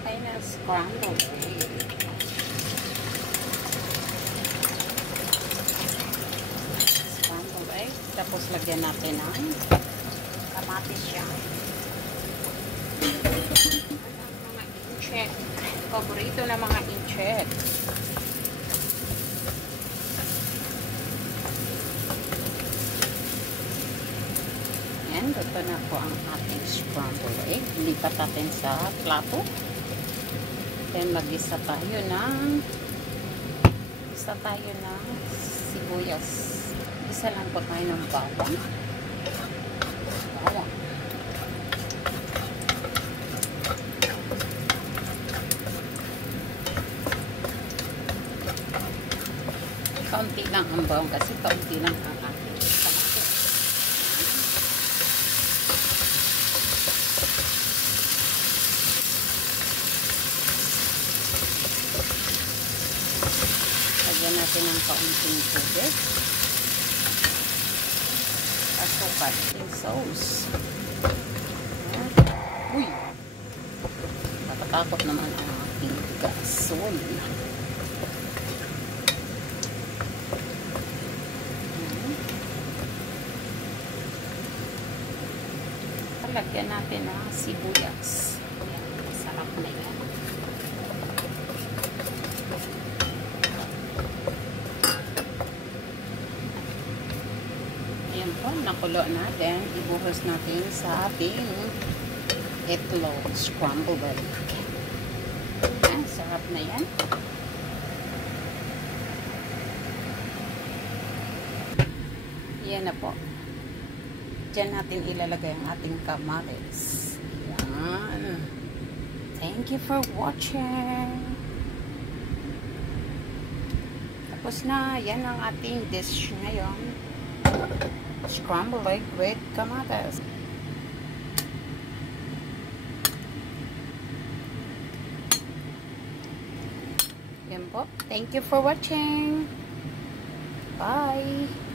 tayo ng scrambled egg. Scrambled egg. Tapos lagyan natin ng kamatis siya. Mga incheck. Paborito na mga incheck. Ayan, luto na po ang ating scrambled egg. Lipat natin sa plato. Then mag-isa tayo ng sibuyas. Isa lang po tayo ng bawang. Kaunti lang ang bawang kasi kaunti lang ang ating kamatis. Lagyan natin ng kaunting tubig. Asukal. Yung sauce. Uy! Natatakot naman ang ating gasol. Lagyan natin ng sibuyas. Ayan, masarap na yan. Ayan po, nakulo natin. Ibuhos natin sa ating itlog scrambled egg. Ayan, sarap na yan. Ayan na po. Diyan natin ilalagay ang ating kamatis. Ayan. Thank you for watching. Tapos na. Yan ang ating dish ngayon. Scrambled egg with kamatis. Yan po. Thank you for watching. Bye.